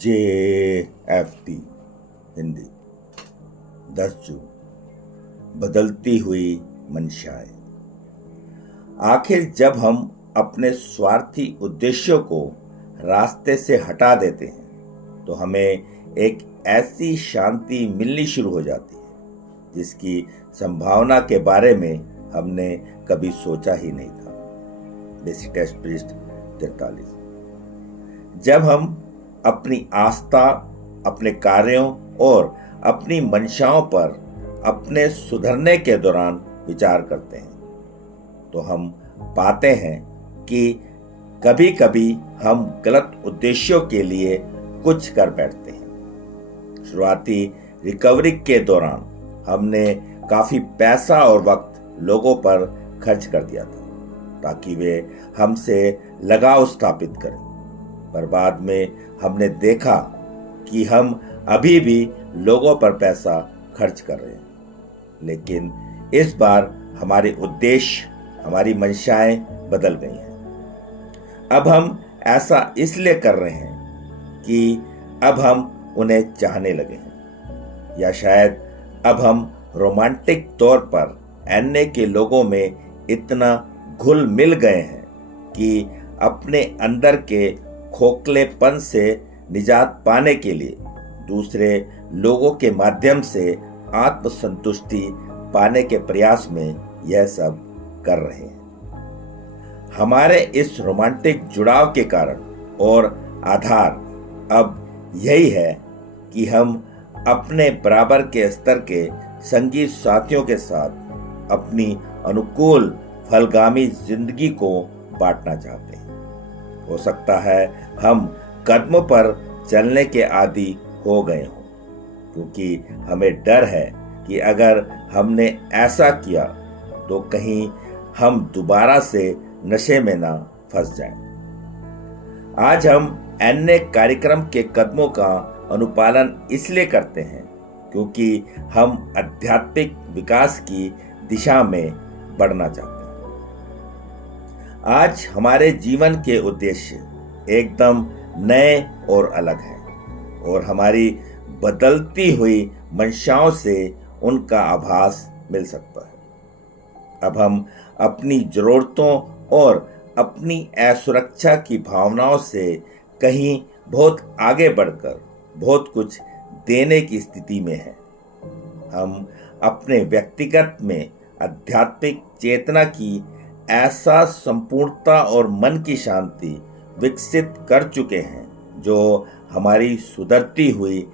JFT Hindi 10 जून। बदलती हुई मंशाएं। आखिर जब हम अपने स्वार्थी उद्देश्यों को रास्ते से हटा देते हैं तो हमें एक ऐसी शांति मिलनी शुरू हो जाती है जिसकी संभावना के बारे में हमने कभी सोचा ही नहीं था। बेसिक टेस्ट पृष्ठ 43। जब हम अपनी आस्था, अपने कार्यों और अपनी मंशाओं पर अपने सुधरने के दौरान विचार करते हैं तो हम पाते हैं कि कभी कभी हम गलत उद्देश्यों के लिए कुछ कर बैठते हैं। शुरुआती रिकवरी के दौरान हमने काफी पैसा और वक्त लोगों पर खर्च कर दिया था ताकि वे हमसे लगाव स्थापित करें, पर बाद में हमने देखा कि हम अभी भी लोगों पर पैसा खर्च कर रहे हैं, लेकिन इस बार हमारे उद्देश्य, हमारी मंशाएं बदल गई हैं। अब हम ऐसा इसलिए कर रहे हैं कि अब हम उन्हें चाहने लगे हैं, या शायद अब हम रोमांटिक तौर पर एनए के लोगों में इतना घुल मिल गए हैं कि अपने अंदर के खोखलेपन से निजात पाने के लिए दूसरे लोगों के माध्यम से आत्मसंतुष्टि पाने के प्रयास में यह सब कर रहे हैं। हमारे इस रोमांटिक जुड़ाव के कारण और आधार अब यही है कि हम अपने बराबर के स्तर के संगी साथियों के साथ अपनी अनुकूल फलगामी जिंदगी को बांटना चाहते हैं। हो सकता है हम कदमों पर चलने के आदी हो गए हों, क्योंकि हमें डर है कि अगर हमने ऐसा किया तो कहीं हम दोबारा से नशे में ना फंस जाएं। आज हम एनए कार्यक्रम के कदमों का अनुपालन इसलिए करते हैं क्योंकि हम आध्यात्मिक विकास की दिशा में बढ़ना चाहते हैं। आज हमारे जीवन के उद्देश्य एकदम नए और अलग हैं और हमारी बदलती हुई मंशाओं से उनका आभास मिल सकता है। अब हम अपनी जरूरतों और अपनी असुरक्षा की भावनाओं से कहीं बहुत आगे बढ़कर बहुत कुछ देने की स्थिति में हैं। हम अपने व्यक्तिगत में आध्यात्मिक चेतना की ऐसा संपूर्णता और मन की शांति विकसित कर चुके हैं जो हमारी सुधरती हुई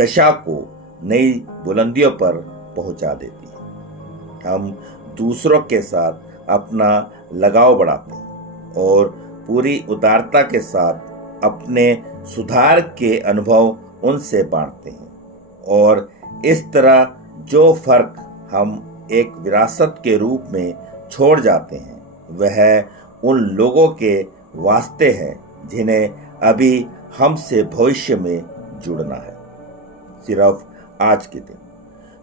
दशा को नई बुलंदियों पर पहुंचा देती है। हम दूसरों के साथ अपना लगाव बढ़ाते हैं और पूरी उदारता के साथ अपने सुधार के अनुभव उनसे बांटते हैं, और इस तरह जो फर्क हम एक विरासत के रूप में छोड़ जाते हैं वह उन लोगों के वास्ते है जिन्हें अभी हमसे भविष्य में जुड़ना है। सिर्फ आज के दिन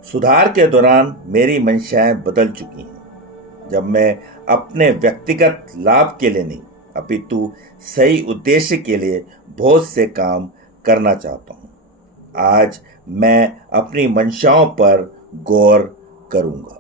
सुधार के दौरान मेरी मंशाएं बदल चुकी हैं। जब मैं अपने व्यक्तिगत लाभ के लिए नहीं अपितु सही उद्देश्य के लिए बहुत से काम करना चाहता हूं। आज मैं अपनी मंशाओं पर गौर करूंगा।